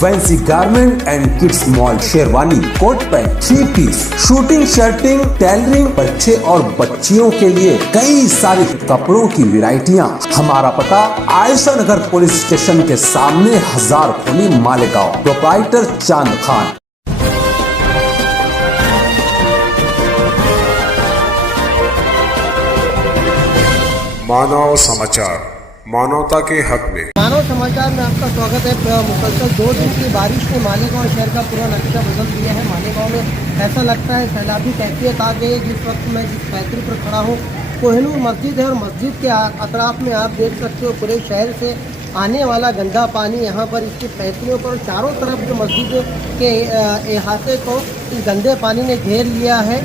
Fancy garment and kids mall, sherwani, coat pant, 3 piece, suiting, shirting, tailoring, बच्चे और बच्चियों के लिए कई सारे कपड़ों की वैरायटियां। हमारा पता आयशा नगर पुलिस स्टेशन के सामने, हजार खोली, मालेगांव। प्रोप्राइटर चांद खान। मानव समाचार, मानवता के हक में। मानव समाचार में आपका स्वागत है। मुसलसल 2 दिन की बारिश ने मालेगांव शहर का पूरा नक्शा बदल दिया है। मालेगांव में ऐसा लगता है सैलाबी कैफियत आ गई है। जिस वक्त मैं जिस फैक्ट्री पर खड़ा हूँ, कोहिनूर मस्जिद है और मस्जिद के अतराफ में आप देख सकते हो पूरे शहर से आने वाला गंदा पानी यहाँ पर इसकी फैक्ट्रियों पर चारों तरफ जो मस्जिद के अहाते को इस गंदे पानी ने घेर लिया है।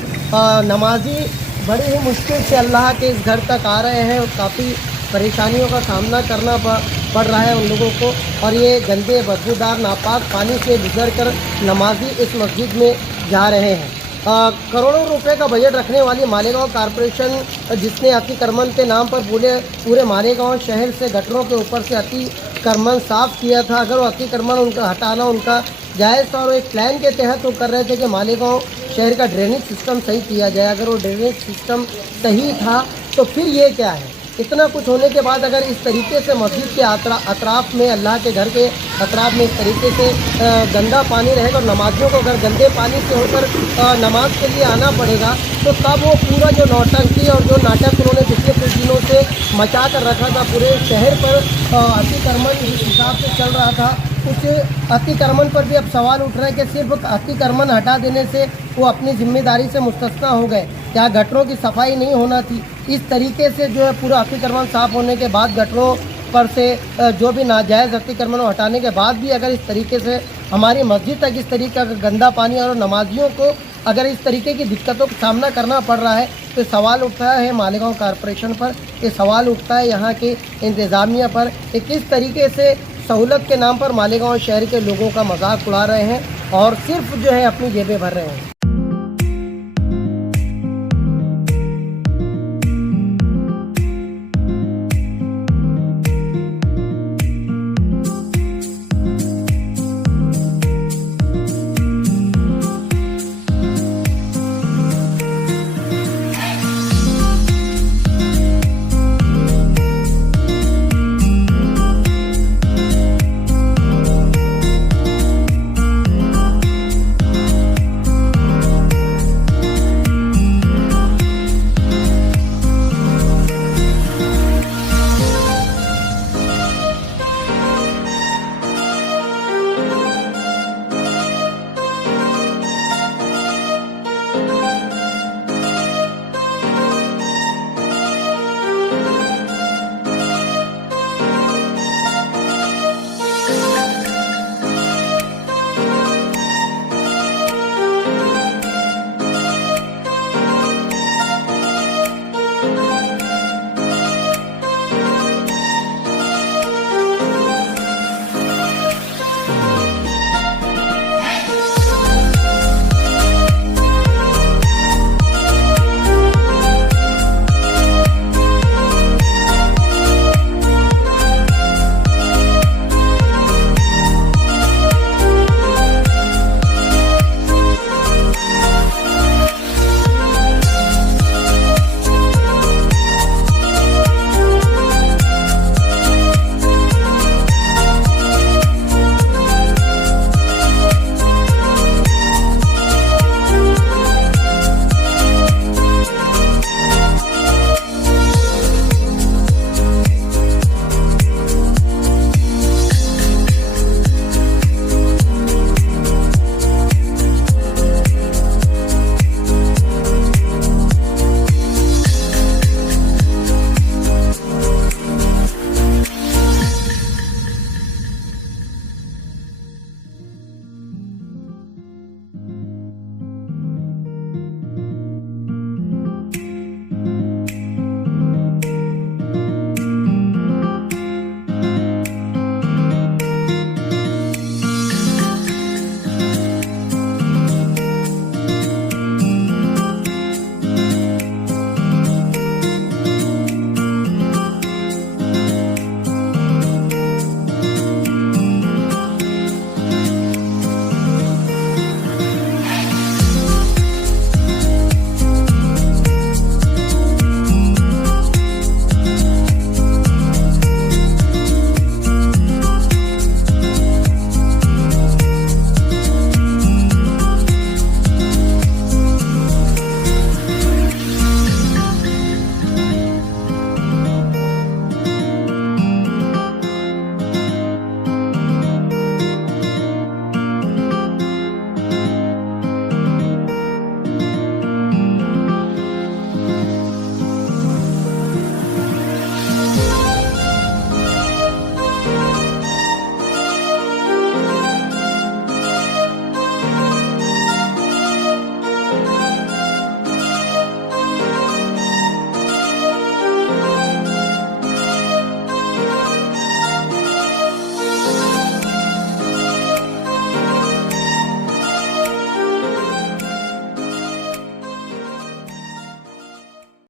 नमाजी बड़ी ही मुश्किल से अल्लाह के इस घर तक आ रहे हैं और काफ़ी परेशानियों का सामना करना पड़ रहा है उन लोगों को। और ये गंदे बदबूदार नापाक पानी से गुजरकर नमाजी इस मस्जिद में जा रहे हैं। करोड़ों रुपए का बजट रखने वाली मालेगांव कारपोरेशन, जिसने अतिक्रमण के नाम पर पूरे मालेगांव शहर से गटरों के ऊपर से अतिक्रमण साफ़ किया था। अगर वो अतिक्रमण उनका हटाना उनका जायज़ था और एक प्लान के तहत वो कर रहे थे कि मालेगांव शहर का ड्रेनेज सिस्टम सही किया जाए। अगर वो ड्रेनेज सिस्टम सही था तो फिर ये क्या है? इतना कुछ होने के बाद अगर इस तरीके से मस्जिद के अतराफ में, अल्लाह के घर के अतराफ में इस तरीके से गंदा पानी रहेगा और नमाजियों को अगर गंदे पानी से होकर नमाज के लिए आना पड़ेगा, तो तब वो पूरा जो नौटंकी और जो नाटक उन्होंने पिछले कुछ दिनों से मचा कर रखा था पूरे शहर पर, अतिक्रमण जिस हिसाब से चल रहा था, उस अतिक्रमण पर भी अब सवाल उठ रहा है कि सिर्फ अतिक्रमण हटा देने से वो अपनी जिम्मेदारी से मुस्तस्ना हो गए। क्या गटरों की सफाई नहीं होना थी? इस तरीके से जो है पूरा अतिक्रमण साफ होने के बाद गटरों पर से जो भी नाजायज़ अतिक्रमण हटाने के बाद भी अगर इस तरीके से हमारी मस्जिद तक इस तरीके का गंदा पानी और नमाजियों को अगर इस तरीके की दिक्कतों का सामना करना पड़ रहा है, तो सवाल उठता है मालेगांव कारपोरेशन पर, ये सवाल उठता है यहाँ के इंतज़ामिया पर कि किस तरीके से सहूलत के नाम पर मालेगांव शहर के लोगों का मजाक उड़ा रहे हैं और सिर्फ जो है अपनी जेबें भर रहे हैं।